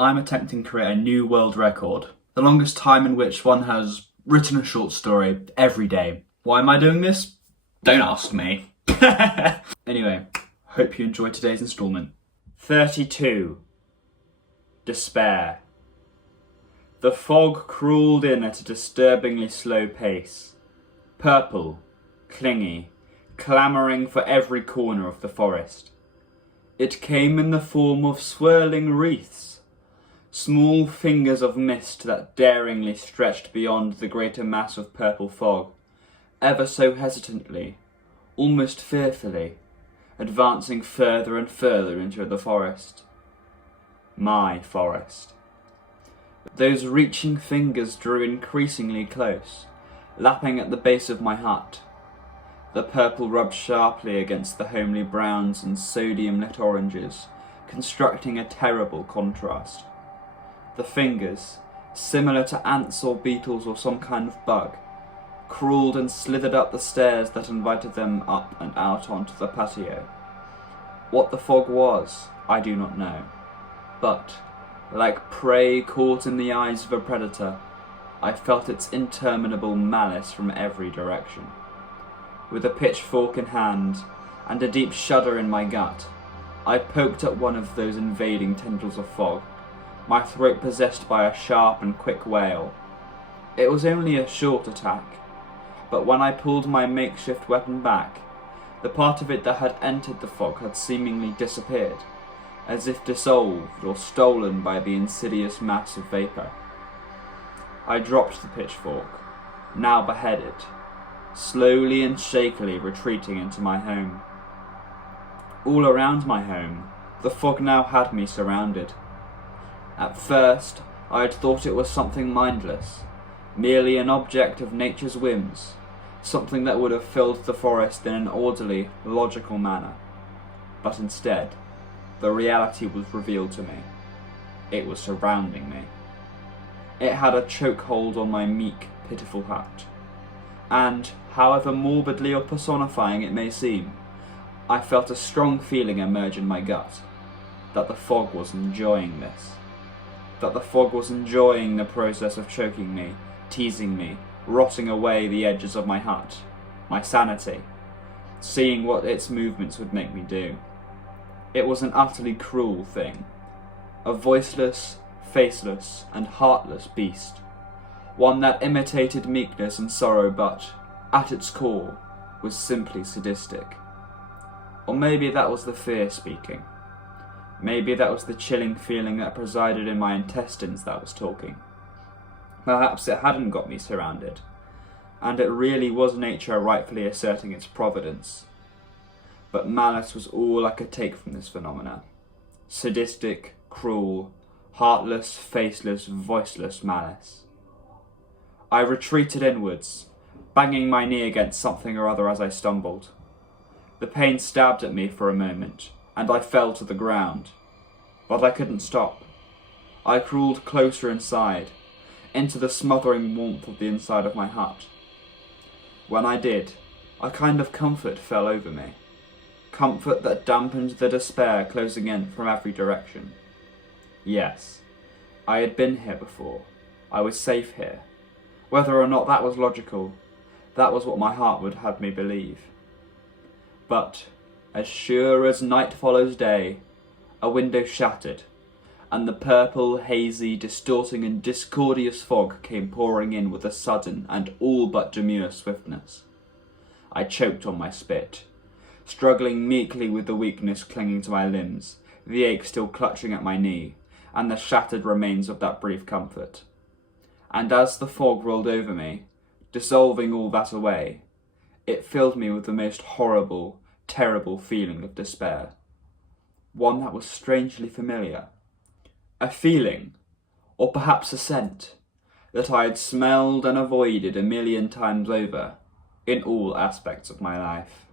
I'm attempting to create a new world record. The longest time in which one has written a short story every day. Why am I doing this? Don't ask me. Anyway, hope you enjoyed today's instalment. 32. Despair. The fog crawled in at a disturbingly slow pace. Purple, clingy, clamouring for every corner of the forest. It came in the form of swirling wreaths, small fingers of mist that daringly stretched beyond the greater mass of purple fog, ever so hesitantly, almost fearfully, advancing further and further into the forest. My forest. Those reaching fingers drew increasingly close, lapping at the base of my hut. The purple rubbed sharply against the homely browns and sodium-lit oranges, constructing a terrible contrast. The fingers, similar to ants or beetles or some kind of bug, crawled and slithered up the stairs that invited them up and out onto the patio. What the fog was, I do not know, but, like prey caught in the eyes of a predator, I felt its interminable malice from every direction. With a pitchfork in hand, and a deep shudder in my gut, I poked at one of those invading tendrils of fog, my throat possessed by a sharp and quick wail. It was only a short attack, but when I pulled my makeshift weapon back, the part of it that had entered the fog had seemingly disappeared, as if dissolved or stolen by the insidious mass of vapour. I dropped the pitchfork, now beheaded, slowly and shakily retreating into my home. All around my home, the fog now had me surrounded. At first, I had thought it was something mindless, merely an object of nature's whims, something that would have filled the forest in an orderly, logical manner. But instead, the reality was revealed to me. It was surrounding me. It had a chokehold on my meek, pitiful hut. And, however morbidly or personifying it may seem, I felt a strong feeling emerge in my gut, that the fog was enjoying this. That the fog was enjoying the process of choking me, teasing me, rotting away the edges of my hut, my sanity, seeing what its movements would make me do. It was an utterly cruel thing, a voiceless, faceless, and heartless beast, one that imitated meekness and sorrow but, at its core, was simply sadistic. Or maybe that was the fear speaking. Maybe that was the chilling feeling that presided in my intestines that was talking. Perhaps it hadn't got me surrounded, and it really was nature rightfully asserting its providence. But malice was all I could take from this phenomena. Sadistic, cruel, heartless, faceless, voiceless malice. I retreated inwards, banging my knee against something or other as I stumbled. The pain stabbed at me for a moment, and I fell to the ground. But I couldn't stop. I crawled closer inside, into the smothering warmth of the inside of my hut. When I did, a kind of comfort fell over me. Comfort that dampened the despair closing in from every direction. Yes, I had been here before. I was safe here. Whether or not that was logical, that was what my heart would have me believe. But, as sure as night follows day, a window shattered, and the purple, hazy, distorting and discordious fog came pouring in with a sudden and all but demure swiftness. I choked on my spit, struggling meekly with the weakness clinging to my limbs, the ache still clutching at my knee, and the shattered remains of that brief comfort. And as the fog rolled over me, dissolving all that away, it filled me with the most horrible, terrible feeling of despair. One that was strangely familiar. A feeling, or perhaps a scent, that I had smelled and avoided a million times over, in all aspects of my life.